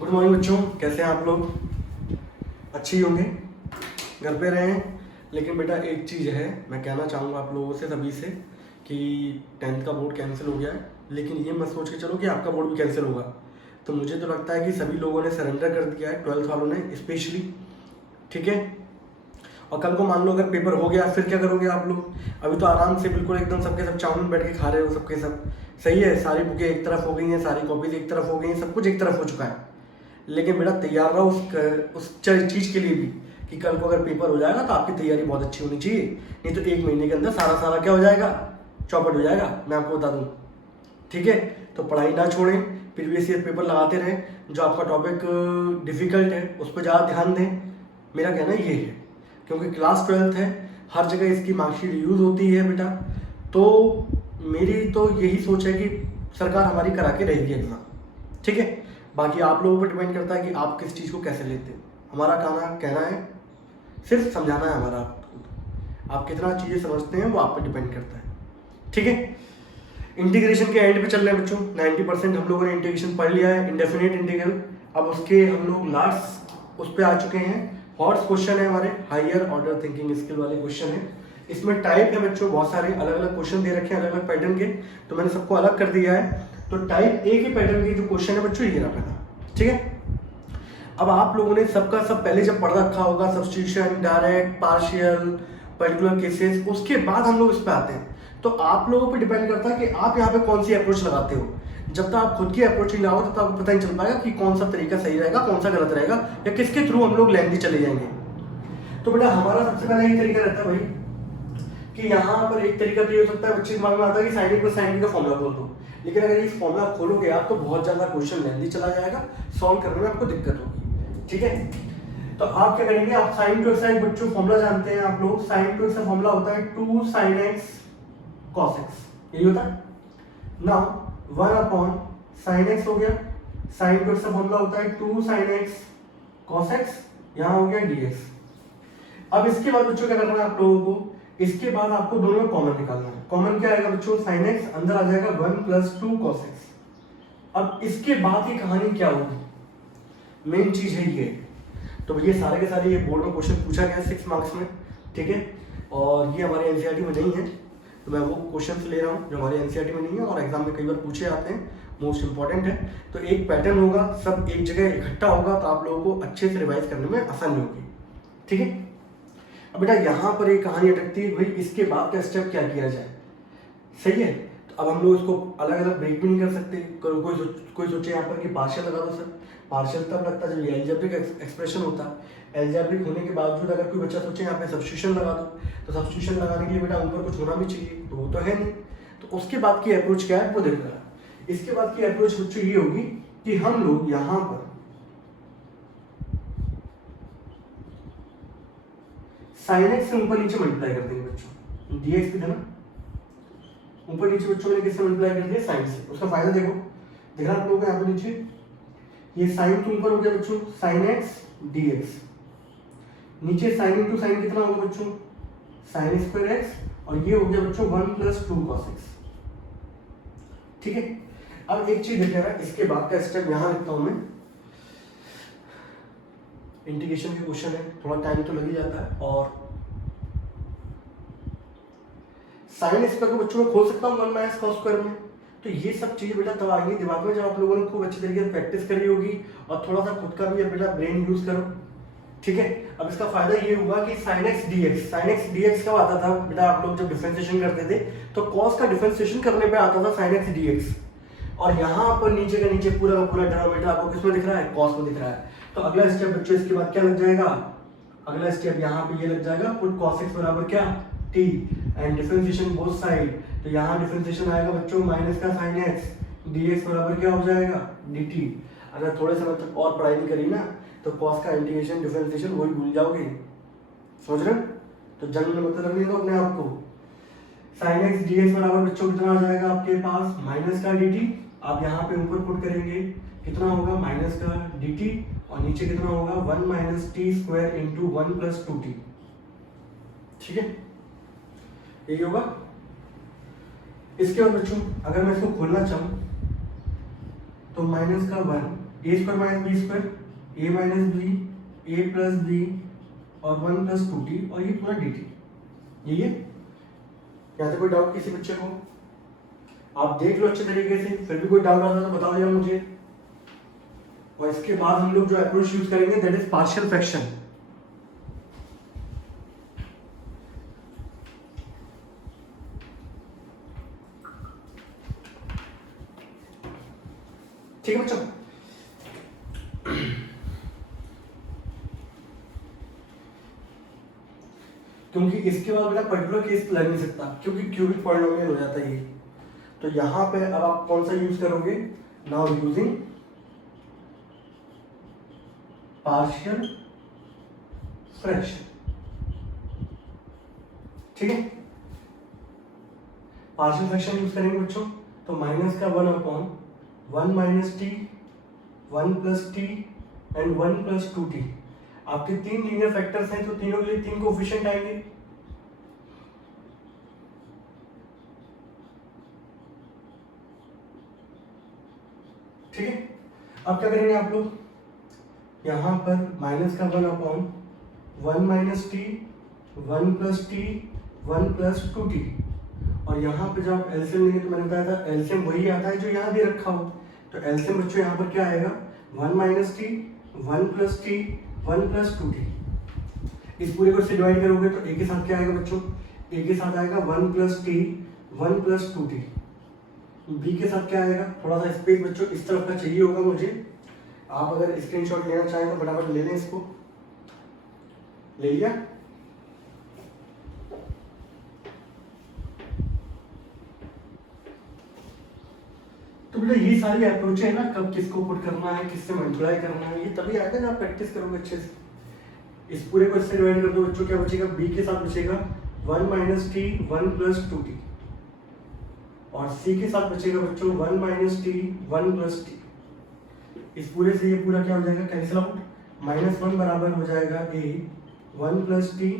Good morning बच्चों, कैसे हैं आप लोग? अच्छे ही होंगे, घर पे रहें। लेकिन बेटा एक चीज़ है, मैं कहना चाहूँगा आप लोगों से सभी से कि 10th का बोर्ड कैंसिल हो गया है, लेकिन ये मत सोच के चलो कि आपका बोर्ड भी कैंसिल होगा। तो मुझे तो लगता है कि सभी लोगों ने सरेंडर कर दिया है, 12th वालों ने स्पेशली, ठीक है। और कल को मान लो अगर पेपर हो गया, फिर क्या करोगे आप लोग? अभी तो आराम से बिल्कुल एकदम सबके सब चाउमीन बैठ के खा रहे हो, सबके सब सही है, सारी बुकें एक तरफ हो गई हैं, सारी कॉपीज एक तरफ हो गई हैं, सब कुछ एक तरफ हो चुका है। लेकिन बेटा तैयार रहो उस चीज़ के लिए भी कि कल को अगर पेपर हो जाएगा तो आपकी तैयारी बहुत अच्छी होनी चाहिए। नहीं तो 1 महीने के अंदर सारा सारा क्या हो जाएगा, चौपट हो जाएगा, मैं आपको बता दूं। ठीक है, तो पढ़ाई ना छोड़ें, प्रीवियस ईयर पेपर लगाते रहें, जो आपका टॉपिक डिफिकल्ट है उस पर ज़्यादा ध्यान दें। मेरा कहना ये है, क्योंकि क्लास 12th है, हर जगह इसकी मार्कशीट यूज़ होती है बेटा। तो मेरी तो यही सोच है कि सरकार हमारी करा के रहेगी एग्ज़ाम, ठीक है। बाकी आप लोगों पर डिपेंड करता है कि आप किस चीज़ को कैसे लेते हैं। हमारा कहना है, सिर्फ समझाना है हमारा आपको। आप कितना चीज़ें समझते हैं वो आप पर डिपेंड करता है, ठीक है। इंटीग्रेशन के एंड पे चल रहे हैं बच्चों, 90% हम लोगों ने इंटीग्रेशन पढ़ लिया है, इंडेफिनिट इंटीग्रल। अब उसके हम लोग लास्ट उस पर आ चुके हैं। हॉट्स क्वेश्चन है हमारे, हायर ऑर्डर थिंकिंग स्किल वाले क्वेश्चन है। इसमें टाइप है बच्चों बहुत सारे, अलग अलग क्वेश्चन दे रखे हैं अलग अलग पैटर्न के, तो मैंने सबको अलग कर दिया है। तो टाइप ए के पैटर्न के जो क्वेश्चन है बच्चों ये रहा पहला, ठीक है। अब आप लोगों ने सबका सब पहले जब पढ़ रखा होगा, substitution, direct, partial, particular cases, उसके बाद हम लोग इस पे आते हैं। तो आप लोगों पे डिपेंड करता है कि आप यहाँ पे कौन सी अप्रोच लगाते हो। जब तक आप खुद की अप्रोच नहीं लगाओ तब तक आपको पता नहीं चल पाएगा कि कौन सा तरीका सही रहेगा, कौन सा गलत रहेगा, या किसके थ्रू हम लोग लेंथी चले जाएंगे। तो बेटा हमारा सबसे पहला यही तरीका रहता है भाई कि यहाँ पर एक तरीका तो ये हो सकता है, बच्चे दिमाग में आता है कि साइन प्लस साइन का फॉर्मूला खोल दो। लेकिन अगर ये फॉर्मूला खोलोगे आप तो बहुत ज्यादा क्वेश्चन लेंथी चला जाएगा, सॉल्व करने में आपको दिक्कत होगी, ठीक है। तो आप क्या करेंगे, आप साइन टू एक्स का बच्चों फॉर्मूला जानते हैं आप लोग। साइन टू एक्स का फॉर्मूला होता है 2 sin x cos x, यही होता है ना। 1 अपॉन sin x हो गया, साइन टू एक्स का फॉर्मूला होता है 2 sin x cos x, यहाँ हो गया dx। अब इसके बाद बच्चों क्या करना है आप लोगों को, इसके बाद आपको दोनों में कॉमन निकालना है। कॉमन क्या आएगा बच्चों, sin x अंदर आ जाएगा 1 + 2 cos x। अब इसके बाद की कहानी क्या होगी, मेन चीज है ये। तो ये सारे के सारे ये बोर्ड में क्वेश्चन पूछा गया 6 मार्क्स में, ठीक है। और ये हमारे एनसीईआरटी में नहीं है, तो मैं वो क्वेश्चन ले रहा हूँ जो हमारे एनसीईआरटी में नहीं है और एग्जाम में कई बार पूछे आते हैं, मोस्ट इंपॉर्टेंट है। तो एक पैटर्न होगा, सब एक जगह इकट्ठा होगा, तो आप लोगों को अच्छे से रिवाइज करने में आसानी होगी, ठीक है। अब बेटा यहाँ पर एक कहानी अटकती है भाई, इसके बाद का स्टेप क्या किया जाए, सही है। तो अब हम लोग इसको अलग अलग ब्रेक भी नहीं कर सकते। कोई सोचे यहाँ पर कि पार्शियल लगा दो सर। पार्शियल तब लगता है जब ये एल्जेब्रिक एक्सप्रेशन होता है। एल्जेब्रिक होने के बावजूद अगर कोई बच्चा सोचे यहाँ पे सब्स्टिट्यूशन लगा दो, तो सब्स्टिट्यूशन लगाने के लिए बेटा ऊपर कुछ होना भी चाहिए, तो वो तो है नहीं। तो उसके बाद की अप्रोच क्या है वो देख रहा है। इसके बाद की अप्रोच बच्चों ये होगी कि हम लोग यहाँ पर साइन एक्स से ऊपर नीचे मल्टीप्लाई कर देंगे बच्चों, डीएक्स भी था ना, ऊपर नीचे बच्चों ने किससे मल्टीप्लाई कर दिया, साइन से। उसका फायदा देखो, दिख रहा आप लोगों को यहाँ पे नीचे, ये साइन के ऊपर हो गया बच्चों साइन एक्स डीएक्स, नीचे साइन इंटू साइन कितना होगा बच्चों, साइन स्क्वायर एक्स, और ये हो गया बच्चों 1 + 2 cos x, ठीक है। अब एक चीज देख लेना, इसके बाद का स्टेप यहाँ लिखता हूं मैं, इंटीग्रेशन के क्वेश्चन है, थोड़ा टाइम तो लग ही जाता है। और साइन स्क्वायर को बच्चों में खोल सकता हूँ 1 - cos स्क्वायर में। तो ये सब चीजें बेटा तब आएंगी दिमाग में जब आप लोगों ने खूब अच्छी तरीके से प्रैक्टिस करी होगी और थोड़ा सा खुद का भी बेटा ब्रेन यूज करो, ठीक है। अब इसका फायदा ये हुआ कि sin x dx कब आता था बेटा, आप लोग जब डिफरेंशिएशन करते थे तो cos का डिफरेंशिएशन करने पे आता था sin x dx। और यहाँ पर नीचे का नीचे पूरा का पूरा डिनोमिनेटर आपको किसमें दिख रहा है, cos में दिख रहा है। तो अगला स्टेप बच्चों इसके बाद क्या लग जाएगा, अगला स्टेप यहाँ पे ये लग जाएगा, पुट cos x बराबर क्या, t, and differentiation both side. तो यहाँ डिफरेंशिएशन आएगा बच्चों माइनस का sin x dx बराबर क्या हो जाएगा, dt। अगर थोड़े समय तक और पढ़ाई नहीं करी ना तो cos का इंटीग्रेशन डिफरेंशिएशन वही भूल जाओगे, समझ रहे हो। तो जंग में मतलब नहीं दो अपने आप को। sin x dx बराबर बच्चों कितना आ जाएगा आपके पास, माइनस का dt। आप यहाँ पे ऊपर पुट करेंगे कितना होगा, माइनस का dt, और नीचे कितना होगा 1 - t² × 1 + 2t, ठीक है, यही होगा। इसके बाद बच्चों अगर मैं इसको खोलना चाहूँ तो माइनस का 1 ए स्क्वायर माइनस बी स्क्वायर, ए माइनस बी, ए प्लस बी और 1 प्लस 2t और ये पूरा dt। यही है। यहाँ से कोई डाउट किसी बच्चे को? आप देख लो अच्छे तरीके से, फिर भी कोई डाउट आता तो बताओ यार मुझे। और इसके बाद हम लोग जो अप्रोच यूज करेंगे दैट इज पार्शियल फ्रैक्शन। ठीक है बच्चों? क्योंकि इसके बाद बेटा पर्टिकुलर केस लग नहीं सकता, क्योंकि क्यूबिक पॉलिनोमियल हो जाता है ये। तो यहां पे अब आप कौन सा यूज करोगे? Now using partial fraction. ठीक है, पार्शियल फ्रैक्शन यूज करेंगे बच्चों। तो माइनस का 1/1 minus T, 1 plus T and 1 plus 2t। आपके 3 लीनियर फैक्टर्स हैं तो तीनों के लिए 3 कोएफिशिएंट आएंगे। ठीक है, अब क्या करेंगे आप लोग? यहां पर माइनस का 1/1 minus T, 1 plus T, 1 plus 2t। और यहाँ पे जब आप एलसीएम लेंगे तो मैंने बताया था एलसीएम वही आता है जो यहाँ भी रखा हो। तो एलसीएम बच्चों यहाँ पर क्या आएगा? 1 minus T, 1 plus T, 1 plus 2t। इस पूरे को से डिवाइड करोगे तो ए के साथ क्या आएगा बच्चों? ए के साथ आएगा 1 plus T, 1 plus 2t। B के साथ क्या आएगा? थोड़ा सा स्पेस बच्चों इस तरफ का चाहिए होगा मुझे। आप अगर स्क्रीनशॉट लेना चाहें तो फटाफट ले लें इसको। ले लिया? तो बेटा ये सारी अप्रोच है ना, कब किसको पुट करना है, किससे मल्टीप्लाई करना है, ये तभी आएगा जब आप प्रैक्टिस करोगे अच्छे से। इस पूरे को इससे डिवाइड कर दो बच्चों, क्या बचेगा? बी के साथ बचेगा 1 माइनस टी, 1 प्लस 2t। और सी के साथ बचेगा बच्चों 1 माइनस टी, 1 प्लस टी। इस पूरे से ये पूरा क्या हो जाएगा? Cancel out. -1 बराबर हो जाएगा A 1 plus T,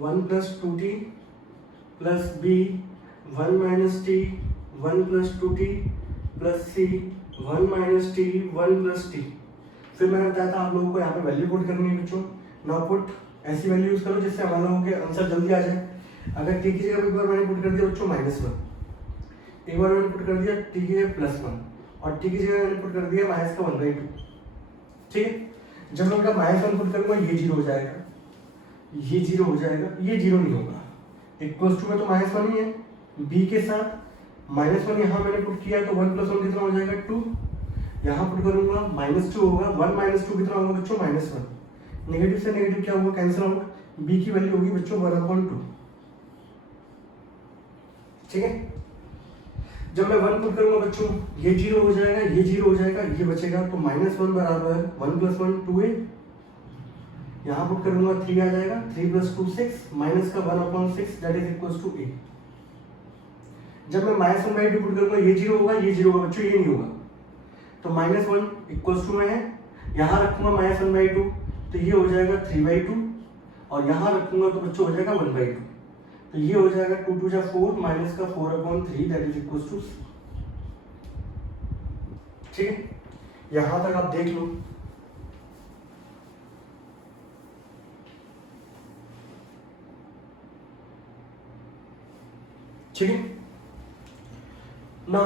1 plus 2t plus B 1 minus T, 1 plus 2t plus C 1 minus T, 1 plus T. फिर मैंने बताया था आप लोगों को यहाँ पे वैल्यू पुट करनी है बच्चों। नाउ पुट ऐसी वैल्यू यूज करो जिससे हमारे लोगों के आंसर जल्दी आ जाए। अगर टी की जगह एक बार मैंने पुट कर दिया बच्चों -1, एक बार मैंने पुट कर दिया टी की जगह +1 और टी की जगह मैंने पुट कर दिया माइनस का 1/2। ठीक है, जब मैं बेटा -1 पुट करूंगा ये 0 हो जाएगा, ये 0 हो जाएगा, ये 0 नहीं होगा। इक्वल्स टू में तो -1 ही है। बी के साथ -1 यहाँ मैंने पुट किया तो 1 + 1 कितना हो जाएगा? 2। यहाँ पुट करूंगा -2 होगा, 1 - 2 कितना होगा बच्चों? -1। नेगेटिव से नेगेटिव क्या होगा? Cancel out. बी की वैल्यू होगी बच्चों 1/2। ठीक है, जब मैं 1 पुट करूंगा बच्चों ये 0 हो जाएगा, ये 0 हो जाएगा, ये बचेगा। तो -1 बराबर 1 + 1 2a। यहाँ पुट करूंगा 3 आ जाएगा, 3 + 2 6, माइनस का 1/6 that is equals to a। जब मैं -1/2 पुट करूंगा ये 0 होगा, ये 0 होगा बच्चों, ये नहीं होगा। तो -1 इक्वल्स टू में है, यहाँ रखूंगा -1/2 तो ये हो जाएगा 3/2 और यहाँ रखूंगा तो बच्चों हो जाएगा 1/2। तो ये हो जाएगा 2 × 4 माइनस का 4/3 दैट इज इक्वल्स टू। ठीक है, यहां तक आप देख लो। ठीक है ना,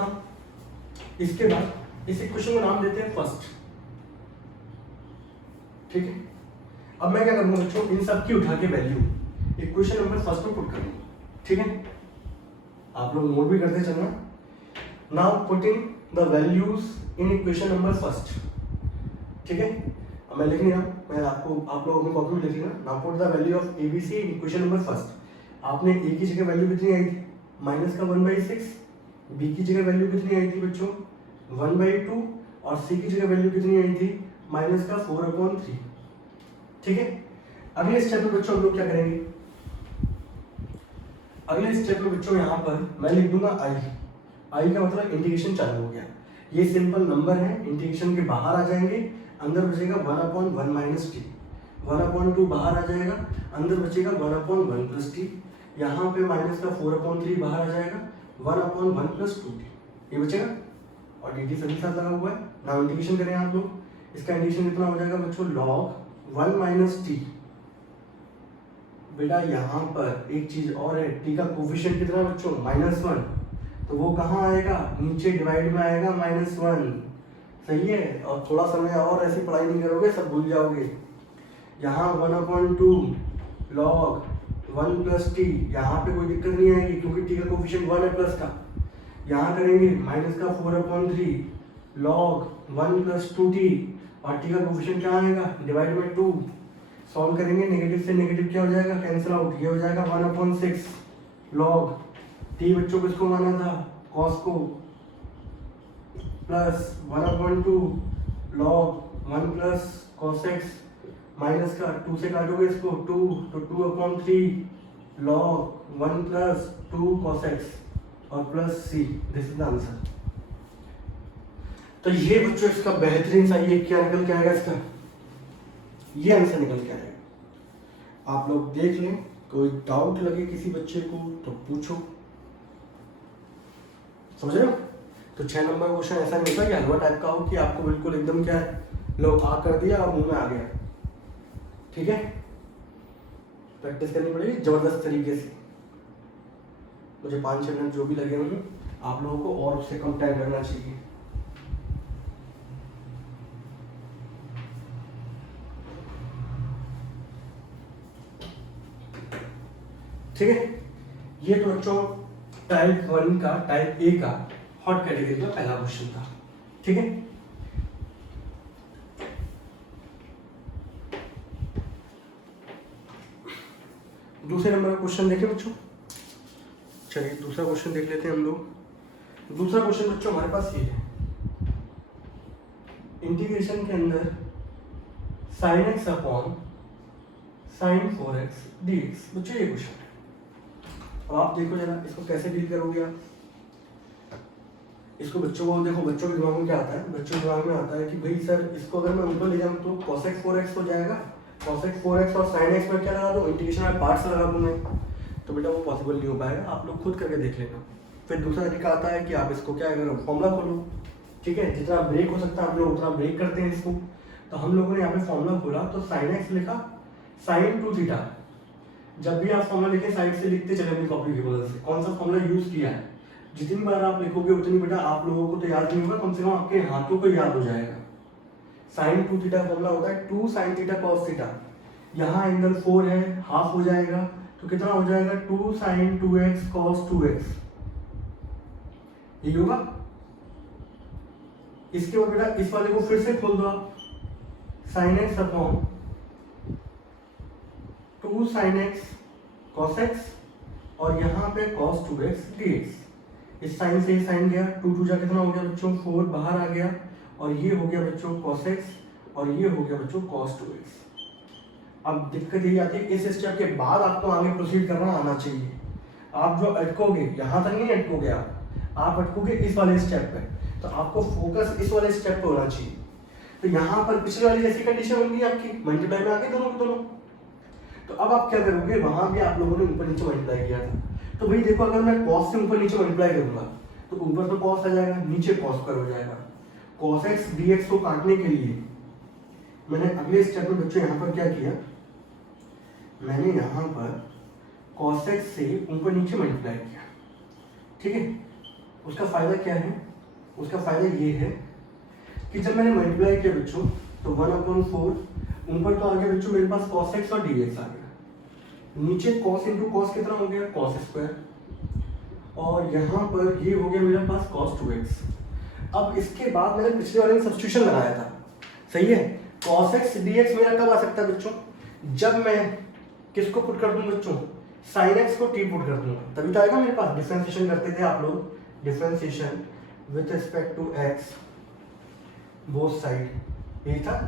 इसके बाद इस इक्वेशन को नाम देते हैं फर्स्ट। ठीक है, अब मैं क्या करूंगा बच्चों, इन सब की उठा के वैल्यू इक्वेशन नंबर फर्स्ट में पुट करूंगा। ठीक है, आप लोग नोट भी करते चलना। Now putting the values in equation number first. ठीक है, अब मैं लिख नहीं रहा हूं, मैं आप लोग अपनी कॉपी में लिख लेना। Now put the value of ABC in equation number first. आपने ए की जगह वैल्यू कितनी आई थी? -1/6। बी की जगह वैल्यू कितनी आई थी बच्चों? 1/2 और सी की जगह वैल्यू कितनी आई थी? -4/3। ठीक है, अगले स्टेप में बच्चों हम लोग क्या करेंगे? अगले स्टेप में बच्चों यहाँ पर मैं लिख दूंगा आई का मतलब इंटीग्रेशन चालू हो गया। ये सिंपल नंबर है, इंटीग्रेशन के बाहर आ जाएंगे, अंदर बचेगा 1/1 - t, 1/2 बाहर आ जाएगा, अंदर बचेगा 1/1 + t। यहाँ पे माइनस का 4/3 बाहर आ जाएगा, 1/1 + 2t ये बचेगा। और dt सभी साथ लगा हुआ है। नाउ इंटीग्रेशन करें आप लोग, इसका इंटीग्रेशन कितना हो जाएगा बच्चों, log 1 माइनस टी। बेटा यहाँ पर एक चीज और है, टी का कोफिशिएंट कितना बच्चों, -1, तो वो कहाँ आएगा, नीचे डिवाइड में आएगा -1, सही है। और थोड़ा समय और ऐसी पढ़ाई नहीं करोगे सब भूल जाओगे। यहाँ 1/2 log 1 प्लस टी, यहाँ पे कोई दिक्कत नहीं आएगी क्योंकि टी का कोफिशिएंट 1 है प्लस का। यहाँ करेंगे माइनस का 4/3 log 1 प्लस 2t, और टी का कोफिशिएंट क्या आएगा, डिवाइड में 2। सॉल्व करेंगे, नेगेटिव से नेगेटिव क्या हो जाएगा, कैंसिल आउट, ये हो जाएगा 1/6 log टी बच्चों को इसको माना था cos को, plus 1/2 log 1 plus cos x, minus का 2 से काटोगे इसको 2, तो 2/3 log 1 प्लस 2 cos x और plus c, this is the answer. तो ये बच्चों इसका बेहतरीन सा ये क्या निकल के आएगा, इसका ये आंसर निकल के आएगा। आप लोग देख लें, कोई डाउट लगे किसी बच्चे को तो पूछो, समझ रहे हो। तो 6 नंबर क्वेश्चन ऐसा नहीं होता कि हलवा टाइप का हो कि आपको बिल्कुल एकदम क्या है, लो आ कर दिया और मुंह में आ गया, ठीक है। प्रैक्टिस करनी पड़ेगी जबरदस्त तरीके से। मुझे 5-6 मिनट जो भी लगे होंगे, आप लोगों को और उससे कम टाइम लगना चाहिए। ठीक है, ये तो बच्चों टाइप 1 का, टाइप ए का हॉट कैटेगरी का पहला क्वेश्चन था, ठीक है। दूसरे नंबर का क्वेश्चन देखें बच्चों, चलिए दूसरा क्वेश्चन देख लेते हैं हम लोग। दूसरा क्वेश्चन बच्चों हमारे पास ये है, इंटीग्रेशन के अंदर sin x upon sin 4x dx, बच्चों ये क्वेश्चन है। अब आप देखो जरा इसको कैसे डील करोगे आप। इसको बच्चों को देखो, बच्चों के दिमाग में क्या आता है, बच्चों के दिमाग में आता है कि भाई सर इसको अगर मैं ऊपर ले जाऊँ तो cos x 4x हो जाएगा, cos x 4x और sin x में क्या लगा दूँ, इंटीग्रेशन में पार्ट्स लगा दूँ मैं, तो बेटा वो पॉसिबल नहीं हो पाएगा, आप लोग खुद करके देख लेना। फिर दूसरा तरीका आता है कि आप इसको क्या करो, फॉर्मूला खोलो, ठीक है, जितना ब्रेक हो सकता है आप लोग उतना ब्रेक करते हैं इसको। तो हम लोगों ने यहाँ पे फॉर्मूला खोला, तो sin x लिखा sin 2 थीटा। जब भी आप फॉर्मूला लिखे साइड से लिखते चले अपनी कॉपी की मदद से, कौन सा फॉर्मूला यूज किया है, जितनी बार आप लिखोगे उतनी बेटा आप लोगों को तो याद नहीं होगा, कम से कम आपके हाथों को याद हो जाएगा। sin 2 थीटा फॉर्मूला होता है 2 sin थीटा cos थीटा, यहाँ एंगल 4 है, हाफ हो जाएगा, तो कितना हो जाएगा 2 sin 2x cos 2x, यही होगा। इसके बाद बेटा इस वाले को फिर से खोल दो आप, sin x upon 2 sin x cos x और यहाँ पे cos 2x dx। इस साइन से साइन गया, 2 2 जा कितना हो गया बच्चों 4 बाहर आ गया, और ये हो गया बच्चों cos x और ये हो गया बच्चों cos 2x। अब दिक्कत यही आती है, इस स्टेप के बाद आपको आगे प्रोसीड करना आना चाहिए। आप जो अटकोगे, यहाँ तक नहीं अटकोगे आप अटकोगे इस वाले स्टेप पे, तो आपको फोकस इस वाले स्टेप पे होना चाहिए। तो यहाँ पर पिछले वाली जैसी कंडीशन बन गई आपकी, मल्टीप्लाई में आगे दोनों दोनों। तो अब आप क्या करोगे, वहां भी आप लोगों ने ऊपर नीचे मल्टीप्लाई किया था, तो भाई देखो अगर मैं cos से ऊपर नीचे मल्टीप्लाई करूंगा तो ऊपर तो cos आ जाएगा, नीचे cos स्क्वायर हो जाएगा। cos x dx को काटने के लिए मैंने अगले स्टेप में बच्चों यहाँ पर क्या किया, मैंने यहाँ पर cos x से ऊपर नीचे मल्टीप्लाई किया, ठीक है। उसका फायदा क्या है, उसका फायदा ये है कि जब मैंने मल्टीप्लाई किया बच्चों तो 1/4 ऊपर तो आ गया बच्चों मेरे पास cos x और dx आ गया, नीचे cos इंटू cos कितना हो गया cos स्क्वायर, और यहाँ पर ये हो गया मेरे पास cos 2x। अब इसके बाद मैंने पिछले वाले में सब्स्टिट्यूशन लगाया था, सही है। cos x dx मेरा कब आ सकता है बच्चों, जब मैं किसको पुट कर दूं बच्चों, sin x को t पुट कर दूंगा, तभी तो आएगा मेरे पास। डिफरेंशिएशन करते थे आप लोग, differentiation with respect to x both side, यही था।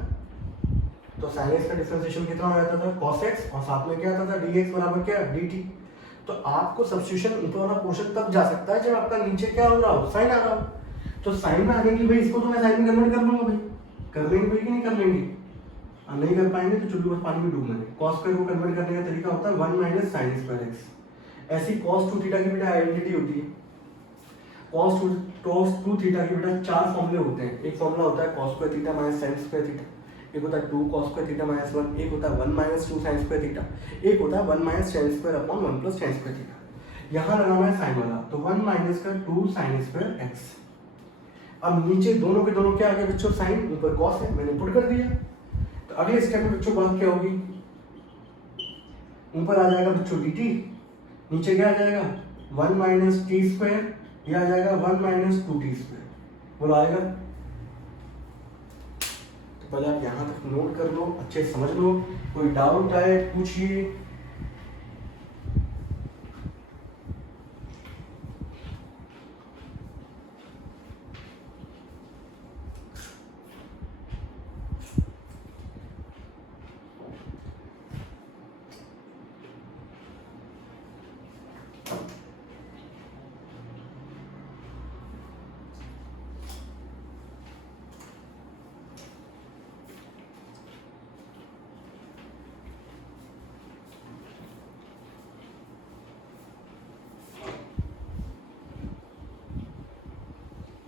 तो sin x का डिफरेंशिएशन कितना हो जाता था cos x, और साथ में क्या आता था dx बराबर क्या dt। तो आपको सब्स्टिट्यूशन ऊपर वाला पोर्शन तब जा सकता है जब आपका नीचे क्या हो रहा हो, साइन आ रहा हो। तो साइन में आने के लिए भाई इसको तो मैं साइन में कन्वर्ट कर लूंगा, भाई कर लेंगे भाई कि नहीं कर लेंगे, और नहीं कर पाएंगे तो चुल्लू बस पानी में डूब लेंगे। cos स्क्वायर को कन्वर्ट करने का तरीका होता है 1 - sin स्क्वायर x। ऐसी cos 2 थीटा की बेटा आइडेंटिटी होती है। cos 2 थीटा के बेटा 4 फॉर्मूले होते हैं। एक फॉर्मूला होता है cos square theta minus sin square theta, एक होता है 2 cos स्क्वायर थीटा माइनस 1, एक होता है 1 माइनस 2 sin स्क्वायर थीटा, एक होता है 1 minus tan square upon 1 plus tan square theta. यहाँ लगाना है साइन वाला, तो 1 माइनस का 2 sin स्क्वायर x। अब नीचे दोनों के दोनों क्या आ गए बच्चों, साइन, ऊपर cos है, मैंने पुट कर दिया। तो अगले स्टेप में बच्चों बात क्या होगी, ऊपर आ जाएगा बच्चों dt, नीचे क्या आ जाएगा 1 माइनस टी स्क्वायर, यह आ जाएगा 1 माइनस 2t स्क्वायर। बोलो आएगा? तो पहले आप यहाँ तक नोट कर लो, अच्छे से समझ लो, कोई डाउट आए पूछिए।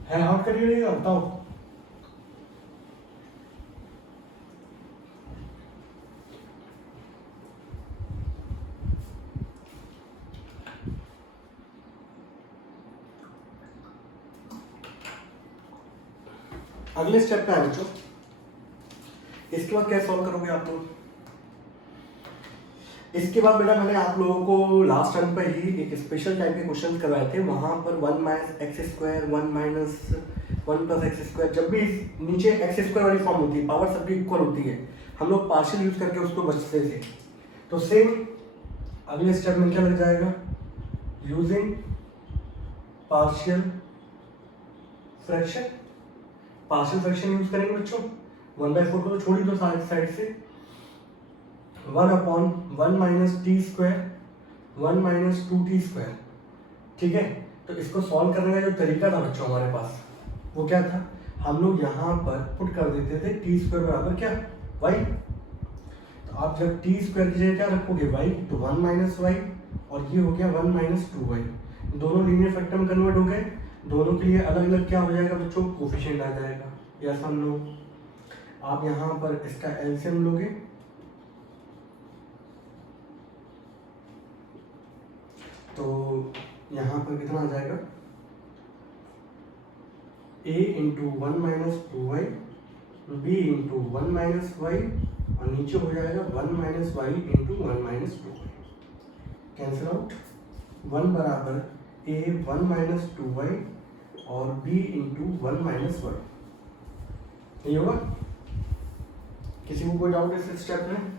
है हॉट करिएगा, बताओ। अगले स्टेप पे आए बच्चों, इसके बाद क्या सॉल्व करोगे आप लोग? इसके बाद बेटा मैंने आप लोगों को लास्ट टाइम पर ही एक स्पेशल टाइप के क्वेश्चन करवाए थे, वहां पर 1 minus X square 1 minus 1 plus x square, जब भी नीचे एक्स स्क्वायर वाली फॉर्म होती है, पावर सबकी इक्वल होती है, हम लोग पार्शियल यूज करके उसको बचते थे। तो सेम अगले स्टेप में क्या लग जाएगा, using partial fraction, partial fraction use करेंगे बच्चों। 1/4 को तो छोड़ ही दो साइड से, 1 upon 1 minus T square 1 minus 2t square. ठीक है, तो इसको सॉल्व करने का जो तरीका था बच्चों हमारे पास, वो क्या था, हम लोग यहाँ पर पुट कर देते थे टी स्क्वायर बराबर क्या, y। तो आप जब टी स्क्वायर की जगह क्या रखोगे y, तो 1 माइनस वाई, और ये हो गया 1 माइनस 2y। दोनों लीनियर फैक्टर में कन्वर्ट हो गए, दोनों के लिए अलग अलग क्या हो जाएगा बच्चों, कोफिशिएंट आ जाएगा। या हम लोग आप यहाँ पर इसका एलसीएम लोगे, तो यहाँ पर कितना आ जाएगा, a into 1 minus 2y, b into 1 minus y, और नीचे हो जाएगा 1 minus y into 1 minus 2y। Cancel out, 1 बराबर a 1 माइनस 2y और b इंटू 1 माइनस वाई। नहीं होगा? किसी को कोई डाउट इस स्टेप में?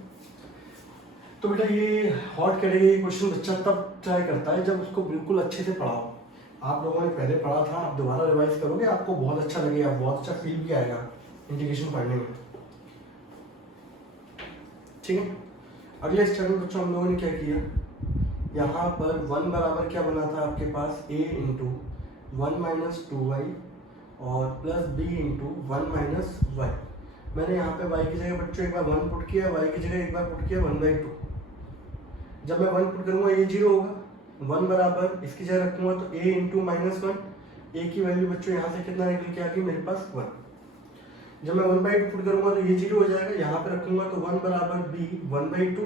तो बेटा ये हॉट कैटेगरी क्वेश्चन बच्चा तब ट्राई करता है जब उसको बिल्कुल अच्छे से पढ़ाओ। आप लोगों ने पहले पढ़ा था, आप दोबारा रिवाइज करोगे, आपको बहुत अच्छा लगेगा, बहुत अच्छा फील भी आएगा इंटीग्रेशन पढ़ने में। ठीक है, अगले स्टेप में बच्चों हम लोगों ने क्या किया, यहाँ पर 1 बराबर क्या बना था आपके पास, a इंटू 1 माइनस 2y और plus b into 1 minus y. मैंने यहाँ पे y की जगह बच्चों एक बार 1 पुट किया, y की जगह एक बार पुट किया 1/2। जब मैं 1 पुट करूंगा ये 0 होगा, 1 बराबर इसकी जगह रखूंगा तो a इंटू माइनस 1, a की वैल्यू बच्चों यहाँ से कितना निकल के आ गई मेरे पास 1। जब मैं 1/2 पुट करूंगा तो ये 0 हो जाएगा, यहाँ पे रखूंगा तो 1 बराबर b 1/2,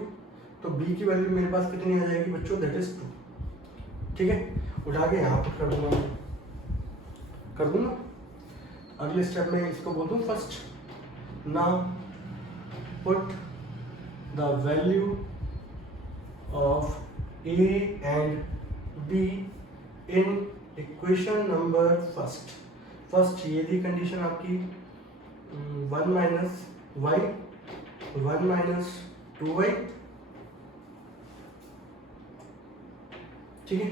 तो b की वैल्यू मेरे पास कितनी आ जाएगी बच्चों, दैट इज 2। ठीक है, उठा के यहाँ पुट कर दूंगा। अगले स्टेप में इसको बोल दूँ first, now put the value of a and b in equation number first ये थी कंडीशन आपकी 1 माइनस वाई 1 माइनस 2y। ठीक है,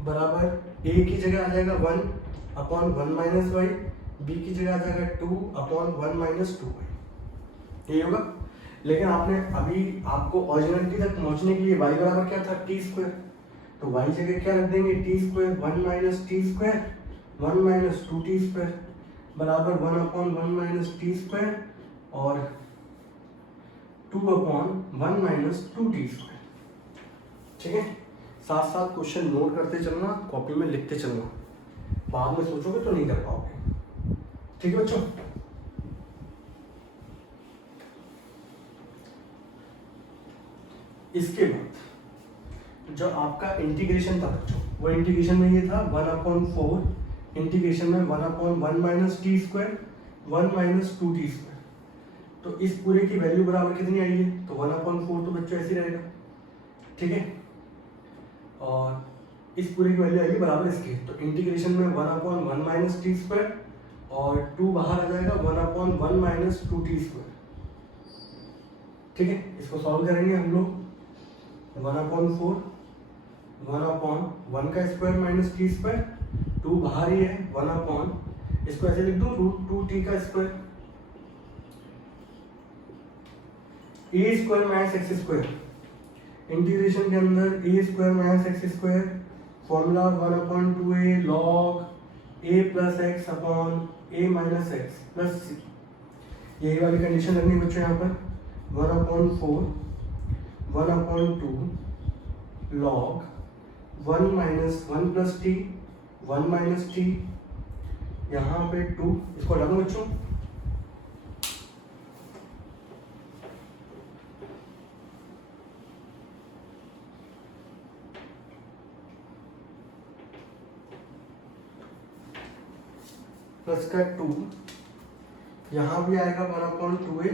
बराबर a की जगह आ जाएगा 1 अपॉन 1 माइनस वाई, b की जगह आ जाएगा 2 अपॉन 1 माइनस 2y। ये होगा, लेकिन आपने अभी आपको ओरिजिनलिटी तक पहुंचने के लिए y बराबर क्या था, टी स्क्वायर, तो y जगह क्या रख देंगे, T square 1 minus T square 1 minus 2t square बराबर 1 अपॉन 1 माइनस टी स्क्वायर और 2 अपॉन 1 माइनस 2t स्क्वायर। ठीक है, साथ साथ क्वेश्चन नोट करते चलना, कॉपी में लिखते चलना। बाद में सोचोगे तो नहीं कर पाओगे। ठीक है बच्चों। इसके बाद जो आपका इंटीग्रेशन था बच्चों, वो इंटीग्रेशन में ये था 1/4 इंटीग्रेशन में 1/1 minus T square 1 minus 2t square. तो इस पूरे की वैल्यू बराबर कितनी आई है? तो 1/4 तो बच्चों ऐसे ही रहेगा। ठीक है, और इस पूरे की वैल्यू आएगी बराबर इसकी। तो इंटीग्रेशन में 1/1 माइनस टी स्क्वायर और 2 बाहर आ जाएगा 1/1 माइनस 2t स्क्वायर। ठीक है, इसको सॉल्व करेंगे हम लोग। 1/4 1/1 का स्क्वायर माइनस टी स्क्वायर, 2 बाहर ही है 1/, इसको ऐसे लिख दो √2t का square, A square minus X square. Integration के अंदर A square minus X square formula 1/2a log a plus X upon a minus X plus C. यही वाली कंडीशन लगनी बच्चों यहाँ पर 1/4 1/2 log 1 minus 1 plus T 1 minus T, यहाँ पे 2, इसको हटा दो बच्चों। प्लस का 2, यहाँ भी आएगा 1/2a।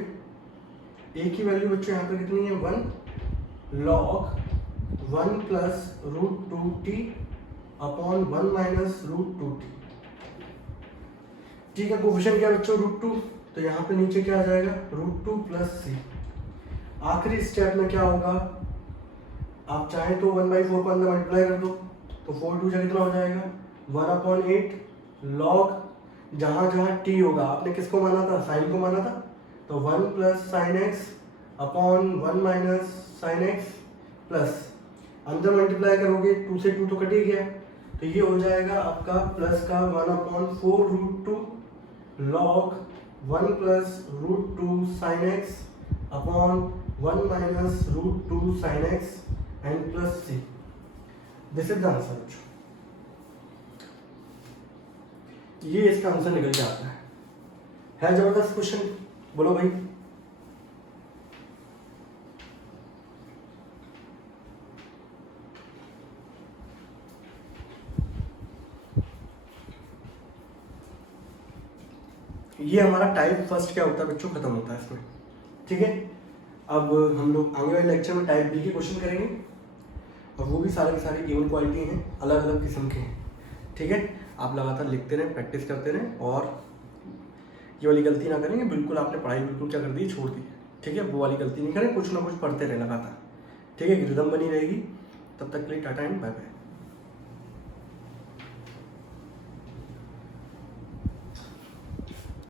ए की वैल्यू बच्चों यहाँ पे कितनी है 1 log 1 plus √2t upon 1 minus √2t। T का कोफिशिएंट क्या बच्चों √2, तो यहाँ पे नीचे क्या आ जाएगा √2 प्लस सी। आखिरी स्टेप में क्या होगा, आप चाहें तो 1/4 को अंदर मल्टीप्लाई कर दो, तो 4 2 कितना हो जाएगा 1/8 log जहाँ जहाँ टी होगा, आपने किसको माना था साइन को माना था, तो 1 plus sign x upon 1 minus sine x plus अंदर मल्टीप्लाई करोगे 2 से 2 तो कट ही गया, तो ये हो जाएगा आपका प्लस का 1/4 √2 log 1 plus √2 sine x upon 1 minus √2 sine x and plus C. This is the answer. ये इसका आंसर निकल के आता है जबरदस्त क्वेश्चन, बोलो भाई। ये हमारा टाइप फर्स्ट क्या होता है बच्चों, खत्म होता है इसमें। ठीक है, अब हम लोग आगे वाले लेक्चर में टाइप बी के क्वेश्चन करेंगे, और वो भी सारे के सारे इवन क्वालिटी हैं, अलग अलग किस्म के हैं। ठीक है, आप लगातार लिखते रहें, प्रैक्टिस करते रहें, और ये वाली गलती ना करेंगे। बिल्कुल आपने पढ़ाई बिल्कुल क्या कर दी, छोड़ दी। ठीक है, वो वाली गलती नहीं करें, कुछ ना कुछ पढ़ते रहें लगातार। ठीक है, रिदम बनी रहेगी। तब तक के लिए टाटा एंड बाय बाय।